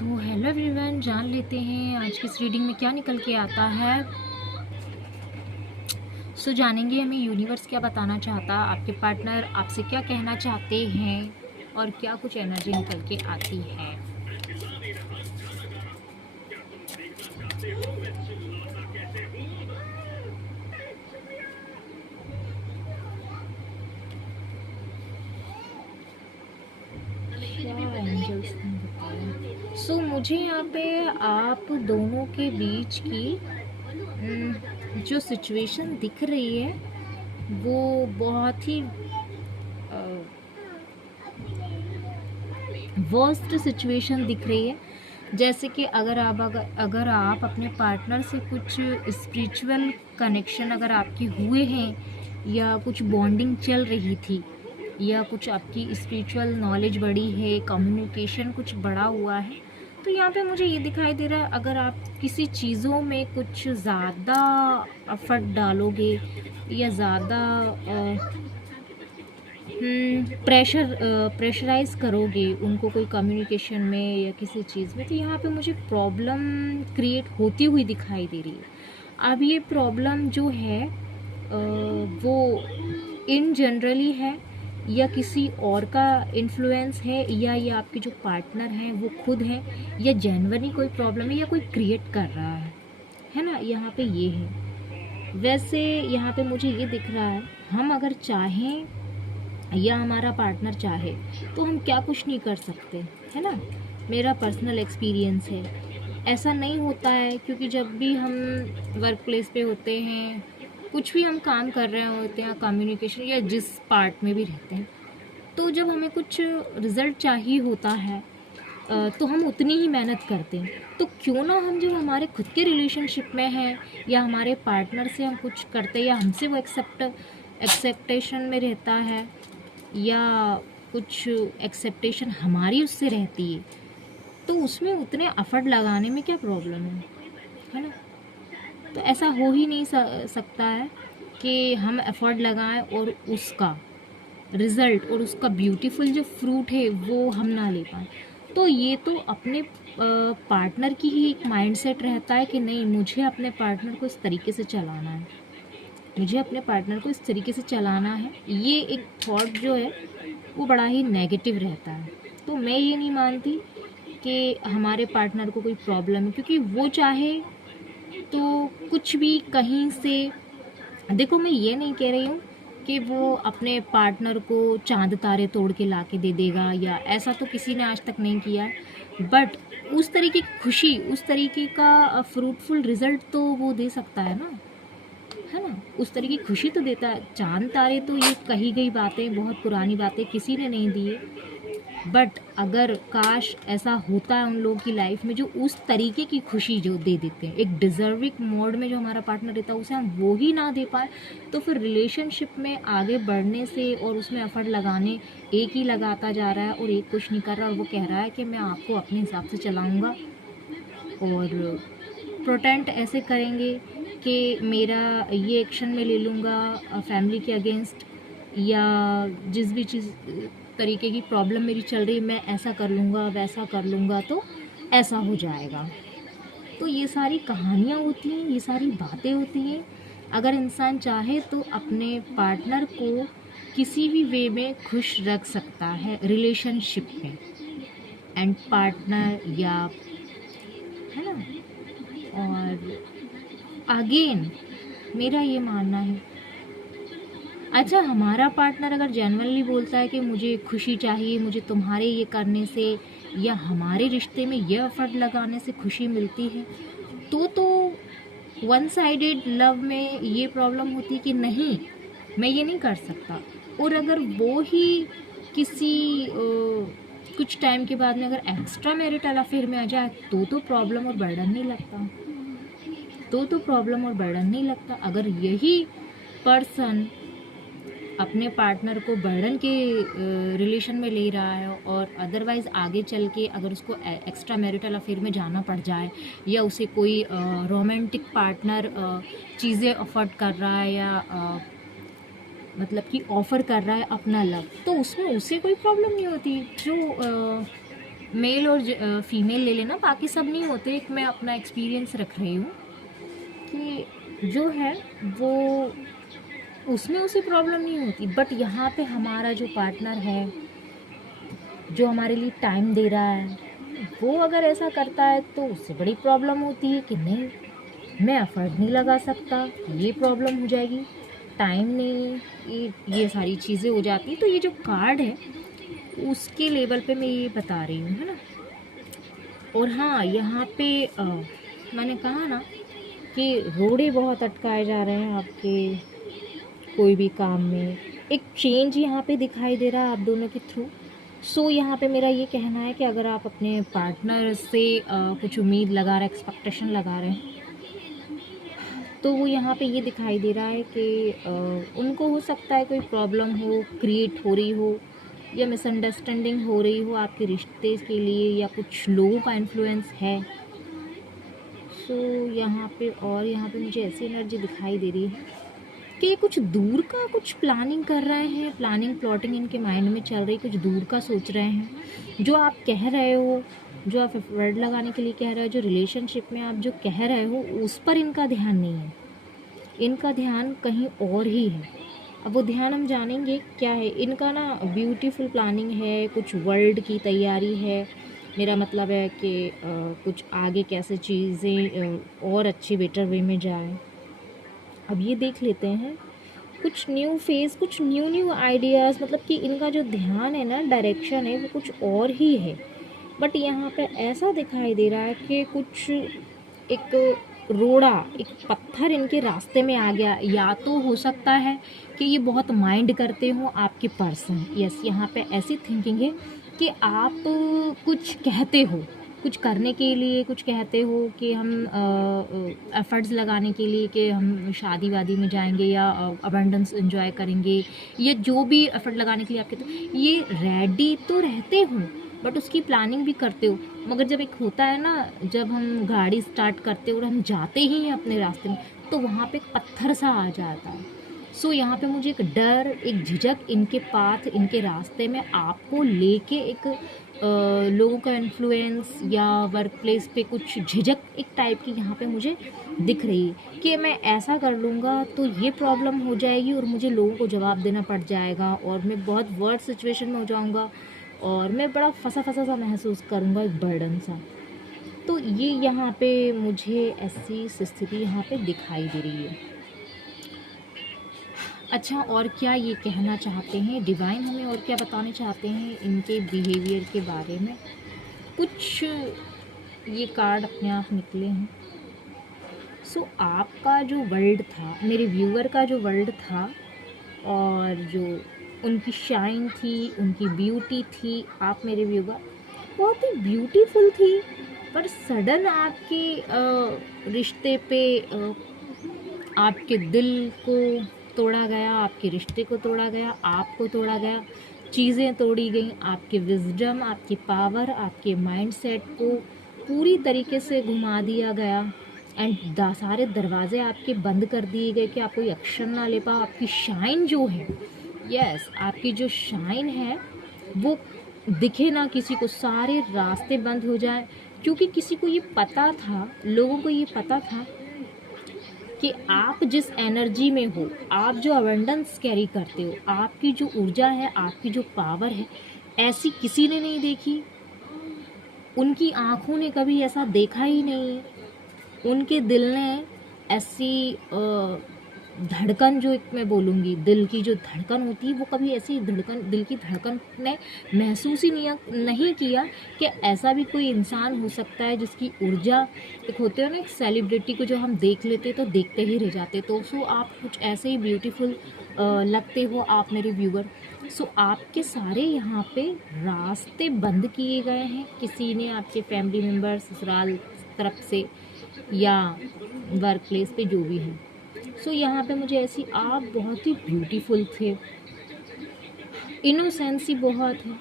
So hello everyone, जान लेते हैं आज की इस रीडिंग में क्या निकल के आता है। जानेंगे हमें यूनिवर्स क्या बताना चाहता, आपके पार्टनर आपसे क्या कहना चाहते हैं और क्या कुछ एनर्जी निकल के आती है। एंजल्स ने बताया। मुझे यहाँ पे आप दोनों के बीच की जो सिचुएशन दिख रही है वो बहुत ही वर्स्ट सिचुएशन दिख रही है। जैसे कि अगर आप अपने पार्टनर से कुछ स्पिरिचुअल कनेक्शन अगर आपके हुए हैं या कुछ बॉन्डिंग चल रही थी या कुछ आपकी स्पिरिचुअल नॉलेज बढ़ी है, कम्युनिकेशन कुछ बढ़ा हुआ है, तो यहाँ पे मुझे ये दिखाई दे रहा है अगर आप किसी चीज़ों में कुछ ज़्यादा एफर्ट डालोगे या ज़्यादा प्रेशराइज़ करोगे उनको कोई कम्युनिकेशन में या किसी चीज़ में, तो यहाँ पे मुझे प्रॉब्लम क्रिएट होती हुई दिखाई दे रही है। अब ये प्रॉब्लम जो है वो इन जनरली है या किसी और का इन्फ्लुएंस है या ये आपके जो पार्टनर हैं वो खुद हैं या जेन्युइनली कोई प्रॉब्लम है या कोई क्रिएट कर रहा है ना। यहाँ पे ये है। वैसे यहाँ पे मुझे ये दिख रहा है हम अगर चाहें या हमारा पार्टनर चाहे तो हम क्या कुछ नहीं कर सकते, है ना। मेरा पर्सनल एक्सपीरियंस है, ऐसा नहीं होता है क्योंकि जब भी हम वर्क प्लेस पे होते हैं, कुछ भी हम काम कर रहे होते हैं, कम्युनिकेशन या जिस पार्ट में भी रहते हैं, तो जब हमें कुछ रिज़ल्ट चाहिए होता है तो हम उतनी ही मेहनत करते हैं। तो क्यों ना हम जो हमारे खुद के रिलेशनशिप में हैं या हमारे पार्टनर से हम कुछ करते हैं या हमसे वो एक्सेप्टेशन में रहता है या कुछ एक्सेप्टेशन हमारी उससे रहती है, तो उसमें उतने एफर्ट लगाने में क्या प्रॉब्लम है ना। तो ऐसा हो ही नहीं सकता है कि हम एफर्ट लगाएं और उसका रिज़ल्ट और उसका ब्यूटीफुल जो फ्रूट है वो हम ना ले पाएँ। तो ये तो अपने पार्टनर की ही एक माइंडसेट रहता है कि नहीं, मुझे अपने पार्टनर को इस तरीके से चलाना है, मुझे अपने पार्टनर को इस तरीके से चलाना है। ये एक थॉट जो है वो बड़ा ही नेगेटिव रहता है। तो मैं ये नहीं मानती कि हमारे पार्टनर को कोई प्रॉब्लम है, क्योंकि वो चाहे तो कुछ भी कहीं से, देखो मैं ये नहीं कह रही हूँ कि वो अपने पार्टनर को चांद तारे तोड़ के ला के दे देगा, या ऐसा तो किसी ने आज तक नहीं किया है। बट उस तरीके की खुशी, उस तरीके का फ्रूटफुल रिज़ल्ट तो वो दे सकता है ना, है ना। उस तरीके की खुशी तो देता है। चांद तारे तो ये कही गई बातें, बहुत पुरानी बातें, किसी ने नहीं दी है। बट अगर काश ऐसा होता है उन लोगों की लाइफ में जो उस तरीके की खुशी जो दे देते हैं, एक डिज़र्विंग मोड में जो हमारा पार्टनर रहता है उसे हम वो ही ना दे पाए, तो फिर रिलेशनशिप में आगे बढ़ने से और उसमें एफर्ट लगाने, एक ही लगाता जा रहा है और एक कुछ नहीं कर रहा, और वो कह रहा है कि मैं आपको अपने हिसाब से चलाऊँगा और प्रोटेक्ट ऐसे करेंगे कि मेरा ये एक्शन मैं ले लूँगा फैमिली के अगेंस्ट, या जिस भी चीज़ तरीके की प्रॉब्लम मेरी चल रही है मैं ऐसा कर लूँगा, वैसा कर लूँगा तो ऐसा हो जाएगा। तो ये सारी कहानियाँ होती हैं, ये सारी बातें होती हैं। अगर इंसान चाहे तो अपने पार्टनर को किसी भी वे में खुश रख सकता है रिलेशनशिप में, एंड पार्टनर या, है ना। और अगेन मेरा ये मानना है, अच्छा हमारा पार्टनर अगर जेन्युइनली बोलता है कि मुझे खुशी चाहिए, मुझे तुम्हारे ये करने से या हमारे रिश्ते में ये एफर्ट लगाने से खुशी मिलती है, तो वन साइडेड लव में ये प्रॉब्लम होती है कि नहीं, मैं ये नहीं कर सकता। और अगर वो ही किसी कुछ टाइम के बाद में अगर एक्स्ट्रा मैरिटल अफेयर में आ जाए तो प्रॉब्लम और बर्डन नहीं लगता, तो प्रॉब्लम और बर्डन नहीं लगता। अगर यही पर्सन अपने पार्टनर को बर्डन के रिलेशन में ले रहा है और अदरवाइज़ आगे चल के अगर उसको एक्स्ट्रा मैरिटल अफेयर में जाना पड़ जाए या उसे कोई रोमांटिक पार्टनर चीज़ें अफोर्ड कर रहा है या मतलब कि ऑफ़र कर रहा है अपना लव, तो उसमें उसे कोई प्रॉब्लम नहीं होती। जो मेल और फीमेल ले लेना, बाकी सब नहीं होते। एक मैं अपना एक्सपीरियंस रख रही हूँ कि जो है वो उसमें उसे प्रॉब्लम नहीं होती, बट यहाँ पे हमारा जो पार्टनर है, जो हमारे लिए टाइम दे रहा है, वो अगर ऐसा करता है तो उससे बड़ी प्रॉब्लम होती है कि नहीं, मैं एफर्ट नहीं लगा सकता, ये प्रॉब्लम हो जाएगी, टाइम नहीं, ये सारी चीज़ें हो जाती। तो ये जो कार्ड है उसके लेवल पे मैं ये बता रही हूँ, है ना। और हाँ, यहाँ पे मैंने कहा ना कि रोड़े बहुत अटकाए जा रहे हैं आपके कोई भी काम में। एक चेंज यहाँ पे दिखाई दे रहा है आप दोनों के थ्रू। सो यहाँ पे मेरा ये कहना है कि अगर आप अपने पार्टनर से कुछ उम्मीद लगा रहे, एक्सपेक्टेशन लगा रहे हैं, तो वो यहाँ पे ये दिखाई दे रहा है कि उनको हो सकता है कोई प्रॉब्लम हो क्रिएट हो रही हो, या मिसअंडरस्टैंडिंग हो रही हो आपके रिश्ते के लिए, या कुछ लोगों का इन्फ्लुएंस है। सो यहाँ पे और यहाँ पे मुझे ऐसी एनर्जी दिखाई दे रही है कि ये कुछ दूर का कुछ प्लानिंग कर रहे हैं, प्लानिंग प्लॉटिंग इनके माइंड में चल रही, कुछ दूर का सोच रहे हैं। जो आप कह रहे हो, जो आप वर्ड लगाने के लिए कह रहे हो, जो रिलेशनशिप में आप जो कह रहे हो, उस पर इनका ध्यान नहीं है, इनका ध्यान कहीं और ही है। अब वो ध्यान हम जानेंगे क्या है इनका ना। ब्यूटीफुल प्लानिंग है, कुछ वर्ल्ड की तैयारी है। मेरा मतलब है कि कुछ आगे कैसे चीज़ें और अच्छी बेटर वे में जाए। अब ये देख लेते हैं कुछ न्यू फेस, कुछ न्यू आइडियाज़, मतलब कि इनका जो ध्यान है ना, डायरेक्शन है, वो कुछ और ही है। बट यहाँ पे ऐसा दिखाई दे रहा है कि कुछ एक रोड़ा, एक पत्थर इनके रास्ते में आ गया। या तो हो सकता है कि ये बहुत माइंड करते हो आपके पर्सन। यस, यहाँ पे ऐसी थिंकिंग है कि आप कुछ कहते हो, कुछ करने के लिए कुछ कहते हो कि हम एफर्ट्स लगाने के लिए कि हम शादी वादी में जाएंगे या अबंडेंस एंजॉय करेंगे, या जो भी एफर्ट लगाने के लिए आप कहते हो, ये रेडी तो रहते हो बट उसकी प्लानिंग भी करते हो। मगर जब एक होता है ना, जब हम गाड़ी स्टार्ट करते हो और हम जाते ही हैं अपने रास्ते में, तो वहाँ पे एक पत्थर सा आ जाता है। सो यहाँ पे मुझे एक डर, एक झिझक इनके पाथ, इनके रास्ते में आपको लेके एक लोगों का इन्फ्लुएंस या वर्क प्लेस पे कुछ झिझक एक टाइप की यहाँ पे मुझे दिख रही है कि मैं ऐसा कर लूँगा तो ये प्रॉब्लम हो जाएगी और मुझे लोगों को जवाब देना पड़ जाएगा और मैं बहुत वर्स्ट सिचुएशन में हो जाऊँगा और मैं बड़ा फंसा फंसा सा महसूस करूँगा, एक बर्डन सा। तो ये यहाँ पे मुझे ऐसी स्थिति यहाँ पे दिखाई दे रही है। अच्छा, और क्या ये कहना चाहते हैं डिवाइन, हमें और क्या बताना चाहते हैं इनके बिहेवियर के बारे में? कुछ ये कार्ड अपने आप निकले हैं। सो आपका जो वर्ल्ड था, मेरे व्यूअर का जो वर्ल्ड था, और जो उनकी शाइन थी, उनकी ब्यूटी थी, आप मेरे व्यूअर बहुत ही ब्यूटीफुल थी, पर सडन आपके रिश्ते पे आपके दिल को तोड़ा गया, आपके रिश्ते को तोड़ा गया, आपको तोड़ा गया, चीज़ें तोड़ी गई, आपके विजडम, आपकी पावर, आपके माइंडसेट को पूरी तरीके से घुमा दिया गया एंड सारे दरवाजे आपके बंद कर दिए गए कि आप कोई एक्शन ना ले पाओ। आपकी शाइन जो है, यस, आपकी जो शाइन है वो दिखे ना किसी को, सारे रास्ते बंद हो जाए, क्योंकि किसी को ये पता था, लोगों को ये पता था कि आप जिस एनर्जी में हो, आप जो अबंडेंस कैरी करते हो, आपकी जो ऊर्जा है, आपकी जो पावर है, ऐसी किसी ने नहीं देखी। उनकी आँखों ने कभी ऐसा देखा ही नहीं, उनके दिल ने ऐसी धड़कन, जो एक मैं बोलूँगी दिल की जो धड़कन होती है, वो कभी ऐसी धड़कन, दिल की धड़कन ने महसूस ही नहीं किया कि ऐसा भी कोई इंसान हो सकता है जिसकी ऊर्जा, एक होते हो ना, एक सेलिब्रिटी को जो हम देख लेते तो देखते ही रह जाते। तो सो आप कुछ ऐसे ही ब्यूटीफुल लगते हो आप मेरे व्यूअर। सो आपके सारे यहाँ पे रास्ते बंद किए गए हैं, किसी ने, आपके फैमिली मेम्बर, ससुराल तरफ से या वर्क प्लेस पे जो भी है। सो यहाँ पे मुझे ऐसी, आप बहुत ही ब्यूटीफुल थे, इनोसेंसी बहुत है,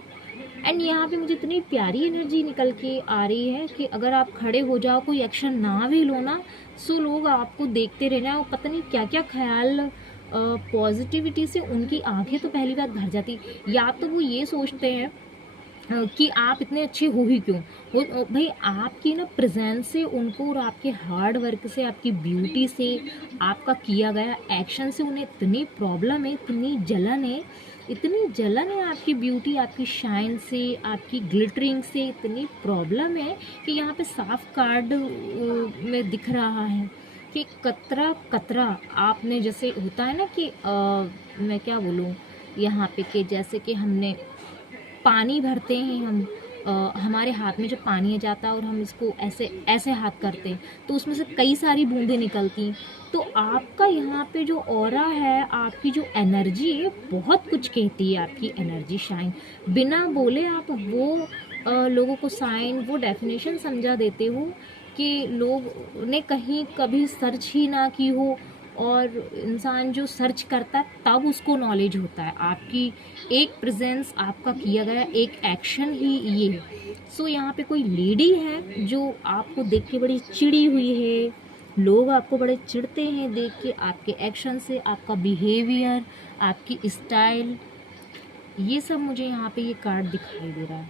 एंड यहाँ पे मुझे इतनी प्यारी एनर्जी निकल के आ रही है कि अगर आप खड़े हो जाओ, कोई एक्शन ना भी लो ना, सो लोग आपको देखते रह जाए और पता नहीं क्या क्या ख्याल, पॉजिटिविटी से उनकी आंखें तो पहली बात भर जाती। या तो वो ये सोचते हैं कि आप इतने अच्छे हो ही क्यों। वो भाई आपकी ना प्रेजेंस से उनको और आपके हार्ड वर्क से, आपकी ब्यूटी से, आपका किया गया एक्शन से उन्हें इतनी प्रॉब्लम है, इतनी जलन है, इतनी जलन है आपकी ब्यूटी, आपकी शाइन से, आपकी ग्लिटरिंग से इतनी प्रॉब्लम है कि यहाँ पे साफ कार्ड में दिख रहा है कि कतरा कतरा आपने, जैसे होता है ना कि मैं क्या बोलूँ यहाँ पे, कि जैसे कि हमने पानी भरते हैं हम, हमारे हाथ में जब पानी आ जाता है और हम इसको ऐसे ऐसे हाथ करते हैं तो उसमें से कई सारी बूंदें निकलती हैं। तो आपका यहाँ पे जो ऑरा है, आपकी जो एनर्जी है, बहुत कुछ कहती है आपकी एनर्जी शाइन। बिना बोले आप वो लोगों को साइन, वो डेफिनेशन समझा देते हो कि लोग ने कहीं कभी सर्च ही ना की हो, और इंसान जो सर्च करता है तब उसको नॉलेज होता है। आपकी एक प्रेजेंस, आपका किया गया एक एक्शन ही ये है। सो यहाँ पे कोई लेडी है जो आपको देख के बड़ी चिड़ी हुई है, लोग आपको बड़े चिढ़ते हैं देख के, आपके एक्शन से, आपका बिहेवियर, आपकी स्टाइल, ये सब मुझे यहाँ पे ये कार्ड दिखाई दे रहा है।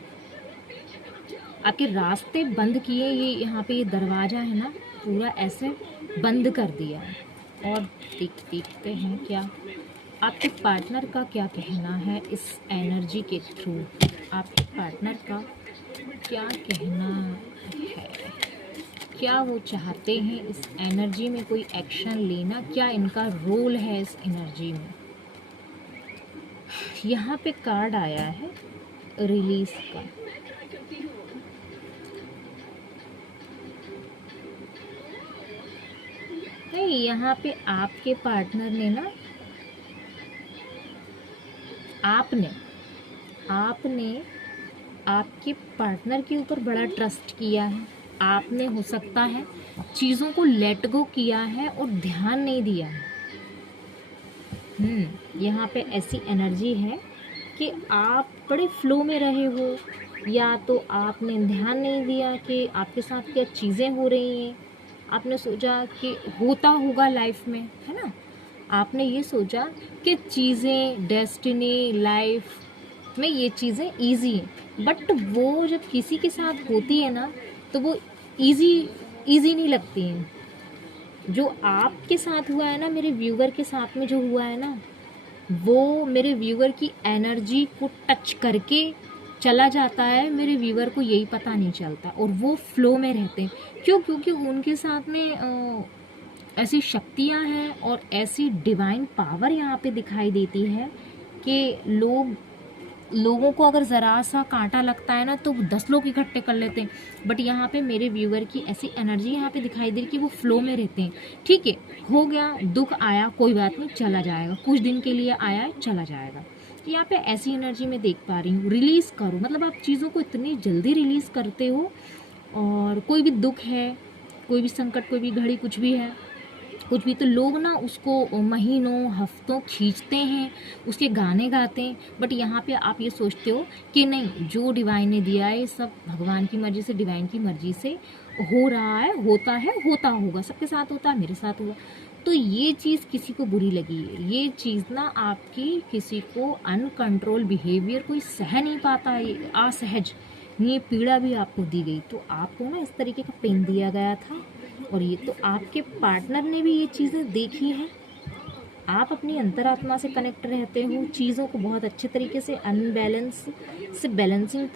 आपके रास्ते बंद किए, ये यहाँ पे ये दरवाज़ा है ना पूरा ऐसे बंद कर दिया है। और देखते हैं क्या आपके पार्टनर का क्या कहना है इस एनर्जी के थ्रू। आपके पार्टनर का क्या कहना है, क्या वो चाहते हैं इस एनर्जी में कोई एक्शन लेना, क्या इनका रोल है इस एनर्जी में। यहाँ पे कार्ड आया है रिलीज का। नहीं, यहाँ पे आपके पार्टनर ने ना, आपने आपके पार्टनर के ऊपर बड़ा ट्रस्ट किया है। आपने हो सकता है चीज़ों को लेट गो किया है और ध्यान नहीं दिया है। यहाँ पे ऐसी एनर्जी है कि आप बड़े फ्लो में रहे हो, या तो आपने ध्यान नहीं दिया कि आपके साथ क्या चीज़ें हो रही हैं। आपने सोचा कि होता होगा लाइफ में, है ना, आपने ये सोचा कि चीज़ें, डेस्टिनी, लाइफ में ये चीज़ें ईजी हैं, बट वो जब किसी के साथ होती है ना तो वो ईजी नहीं लगती हैं। जो आपके साथ हुआ है ना, मेरे व्यूवर के साथ में जो हुआ है ना, वो मेरे व्यूवर की एनर्जी को टच करके चला जाता है, मेरे व्यूवर को यही पता नहीं चलता और वो फ्लो में रहते हैं। क्यों? क्योंकि उनके साथ में ऐसी शक्तियाँ हैं और ऐसी डिवाइन पावर यहाँ पे दिखाई देती है कि लोगों को अगर ज़रा सा कांटा लगता है ना तो 10 लोग इकट्ठे कर लेते हैं। बट यहाँ पे मेरे व्यूवर की ऐसी एनर्जी यहाँ पे दिखाई दे रही कि वो फ्लो में रहते हैं। ठीक है, हो गया, दुख आया, कोई बात नहीं, चला जाएगा, कुछ दिन के लिए आया है, चला जाएगा। तो यहाँ पे ऐसी एनर्जी में देख पा रही हूँ। रिलीज़ करो, मतलब आप चीज़ों को इतनी जल्दी रिलीज़ करते हो, और कोई भी दुख है, कोई भी संकट, कोई भी घड़ी, कुछ भी है, कुछ भी, तो लोग ना उसको महीनों हफ्तों खींचते हैं, उसके गाने गाते हैं। बट यहाँ पे आप ये सोचते हो कि नहीं, जो डिवाइन ने दिया है सब भगवान की मर्जी से, डिवाइन की मर्जी से हो रहा है, होता है, होता होगा, सबके साथ होता है, मेरे साथ हुआ। तो ये चीज़ किसी को बुरी लगी है, ये चीज़ ना आपकी किसी को अनकंट्रोल बिहेवियर कोई सह नहीं पाता है, असहज, ये पीड़ा भी आपको दी गई, तो आपको ना इस तरीके का पेन दिया गया था। और ये तो आपके पार्टनर ने भी ये चीज़ें देखी हैं। आप अपनी अंतरात्मा से कनेक्ट रहते हो, चीज़ों को बहुत अच्छे तरीके से अनबैलेंस से बैलेंसिंग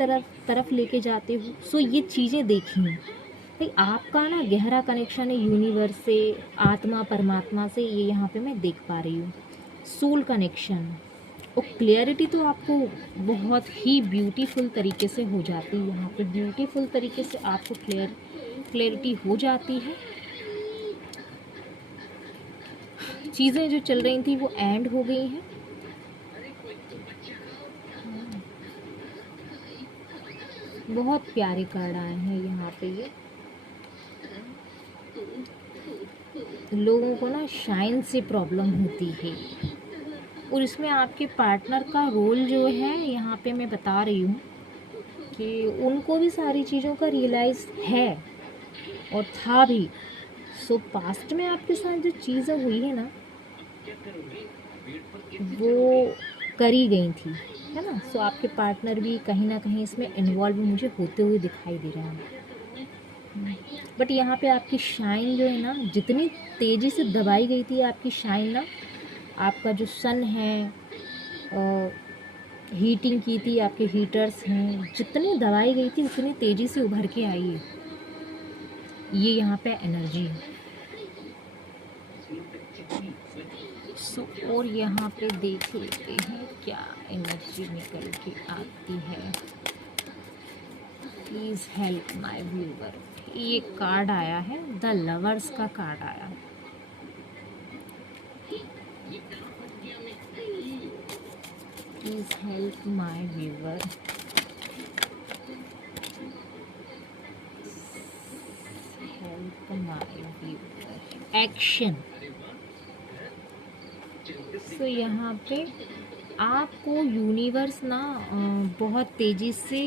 तरफ लेके जाते हो। सो ये चीज़ें देखी हैं भाई। आपका ना गहरा कनेक्शन है यूनिवर्स से, आत्मा परमात्मा से, ये यहाँ पे मैं देख पा रही हूँ। सोल कनेक्शन और क्लियरिटी तो आपको बहुत ही ब्यूटीफुल तरीके से हो जाती है। यहाँ पे ब्यूटीफुल तरीके से आपको क्लैरिटी हो जाती है। चीज़ें जो चल रही थी वो एंड हो गई हैं। बहुत प्यारे कार्ड आए हैं यहाँ पे। ये लोगों को ना शाइन से प्रॉब्लम होती है, और इसमें आपके पार्टनर का रोल जो है यहाँ पे मैं बता रही हूँ कि उनको भी सारी चीज़ों का रियलाइज़ है और था भी। सो पास्ट में आपके साथ जो चीज़ें हुई है ना, वो करी गई थी, है ना। सो आपके पार्टनर भी कहीं ना कहीं इसमें इन्वॉल्व मुझे होते हुए दिखाई दे रहे हैं। बट यहाँ पे आपकी शाइन जो है ना, जितनी तेज़ी से दबाई गई थी आपकी शाइन ना, आपका जो सन है, हीटिंग की थी, आपके हीटर्स हैं, जितनी दबाई गई थी उतनी तेज़ी से उभर के आई है। ये यहाँ पे एनर्जी है। और यहाँ पे देख लेते हैं क्या एनर्जी निकल के आती है। Please help my viewer. ये कार्ड आया है, द लवर्स का कार्ड आया है। Please help my viewer. Help my viewer. Action. तो यहाँ पे आपको यूनिवर्स ना बहुत तेज़ी से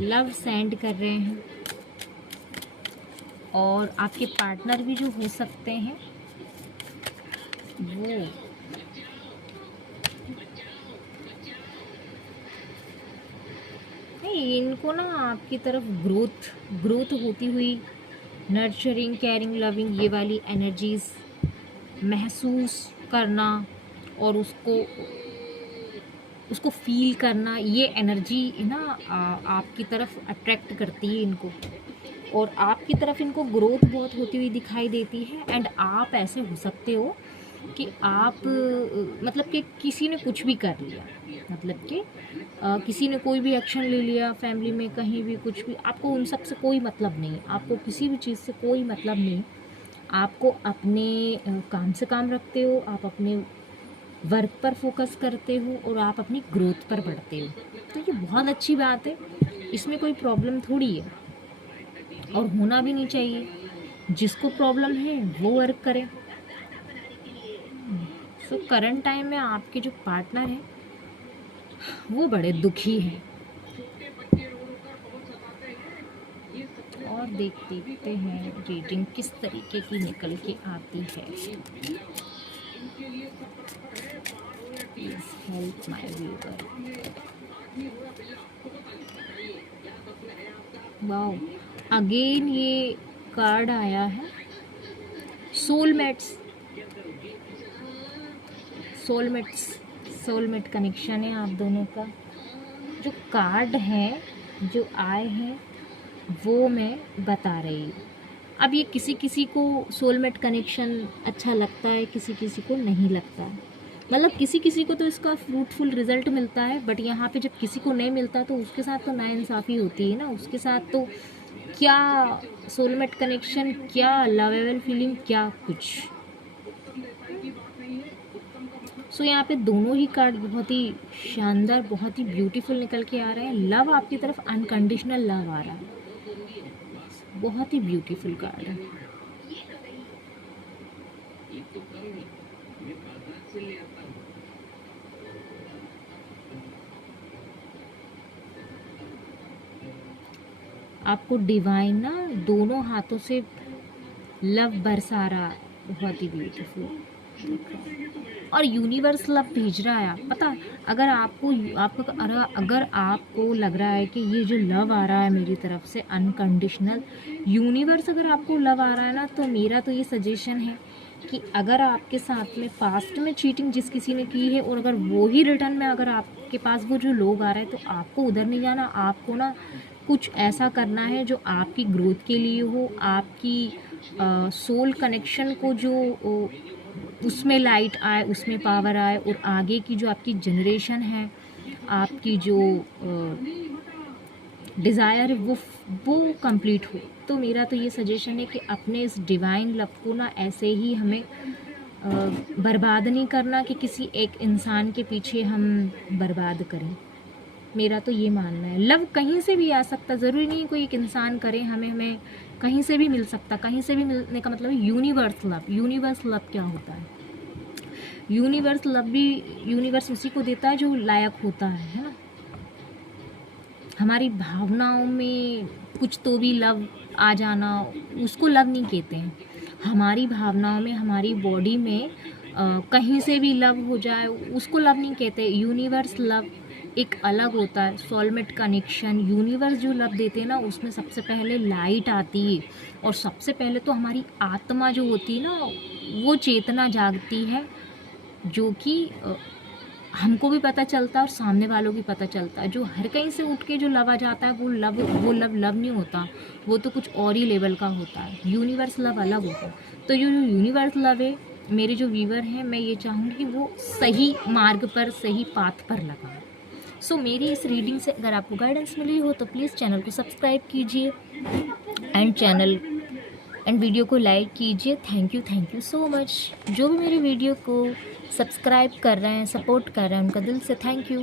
लव सेंड कर रहे हैं, और आपके पार्टनर भी जो हो सकते हैं वो नहीं, इनको ना आपकी तरफ ग्रोथ होती हुई, नर्चरिंग, केयरिंग, लविंग, ये वाली एनर्जीज महसूस करना और उसको फील करना, ये एनर्जी ना आपकी तरफ अट्रैक्ट करती है इनको, और आपकी तरफ इनको ग्रोथ बहुत होती हुई दिखाई देती है। एंड आप ऐसे हो सकते हो कि आप मतलब कि किसी ने कुछ भी कर लिया, मतलब कि किसी ने कोई भी एक्शन ले लिया फैमिली में, कहीं भी कुछ भी, आपको उन सब से कोई मतलब नहीं, आपको किसी भी चीज़ से कोई मतलब नहीं, आपको अपने काम से काम रखते हो, आप अपने वर्क पर फोकस करते हो और आप अपनी ग्रोथ पर बढ़ते हो। तो ये बहुत अच्छी बात है, इसमें कोई प्रॉब्लम थोड़ी है, और होना भी नहीं चाहिए। जिसको प्रॉब्लम है वो वर्क करे। सो करंट टाइम में आपके जो पार्टनर हैं वो बड़े दुखी हैं। और देखते हैं रीडिंग किस तरीके की निकल के आती है। Please help my viewer. Wow, again ये कार्ड आया है सोलमेट कनेक्शन है आप दोनों का। जो कार्ड है जो आए हैं वो मैं बता रही हूँ। अब ये किसी किसी को सोलमेट कनेक्शन अच्छा लगता है, किसी किसी को नहीं लगता, मतलब किसी किसी को तो इसका फ्रूटफुल रिजल्ट मिलता है, बट यहाँ पे जब किसी को नहीं मिलता तो उसके साथ तो नाइंसाफ़ी होती है ना, उसके साथ तो क्या सोलमेट कनेक्शन, क्या लवेबल फीलिंग, क्या कुछ। सो यहाँ पे दोनों ही कार्ड बहुत ही शानदार, बहुत ही ब्यूटीफुल निकल के आ रहे हैं। लव आपकी तरफ, अनकंडीशनल लव आ रहा है, बहुत ही ब्यूटीफुल कार्ड है। आपको डिवाइन ना दोनों हाथों से लव बरसा रहा, बहुत ही ब्यूटीफुल, और यूनिवर्स लव भेज रहा है। पता है, अगर आपको लग रहा है कि ये जो लव आ रहा है मेरी तरफ से अनकंडीशनल, यूनिवर्स अगर आपको लव आ रहा है ना, तो मेरा तो ये सजेशन है कि अगर आपके साथ में पास्ट में चीटिंग जिस किसी ने की है, और अगर वो ही रिटर्न में अगर आपके पास वो जो लोग आ रहे हैं, तो आपको उधर नहीं जाना। आपको ना कुछ ऐसा करना है जो आपकी ग्रोथ के लिए हो, आपकी सोल कनेक्शन को जो उसमें लाइट आए, उसमें पावर आए, और आगे की जो आपकी जनरेशन है, आपकी जो डिज़ायर है वो कंप्लीट हो। तो मेरा तो ये सजेशन है कि अपने इस डिवाइन लव को ना ऐसे ही हमें बर्बाद नहीं करना कि किसी एक इंसान के पीछे हम बर्बाद करें। मेरा तो ये मानना है। लव कहीं से भी आ सकता, ज़रूरी नहीं कोई एक इंसान करे, हमें कहीं से भी मिल सकता। कहीं से भी मिलने का मतलब है यूनिवर्स लव। यूनिवर्स लव क्या होता है? यूनिवर्स लव भी यूनिवर्स उसी को देता है जो लायक होता है ना। हमारी भावनाओं में कुछ तो भी लव आ जाना, उसको लव नहीं कहते हैं। हमारी भावनाओं में, हमारी बॉडी में कहीं से भी लव हो जाए उसको लव नहीं कहते। यूनिवर्स लव एक अलग होता है, सोलमेट कनेक्शन। यूनिवर्स जो लव देते हैं ना, उसमें सबसे पहले लाइट आती है, और सबसे पहले तो हमारी आत्मा जो होती है ना, वो चेतना जागती है, जो कि हमको भी पता चलता है और सामने वालों को भी पता चलता है। जो हर कहीं से उठ के जो लव आ जाता है, वो लव नहीं होता, वो तो कुछ और ही लेवल का होता है। यूनिवर्स लव अलग होता है। तो जो यूनिवर्स लव है, मेरे जो व्यूवर हैं, मैं ये चाहूँगी कि वो सही मार्ग पर, सही पाथ पर लगाएं। सो मेरी इस रीडिंग से अगर आपको गाइडेंस मिली हो तो प्लीज़ चैनल को सब्सक्राइब कीजिए एंड वीडियो को लाइक कीजिए। Thank you so much. जो भी मेरी वीडियो को सब्सक्राइब कर रहे हैं, सपोर्ट कर रहे हैं, उनका दिल से थैंक यू।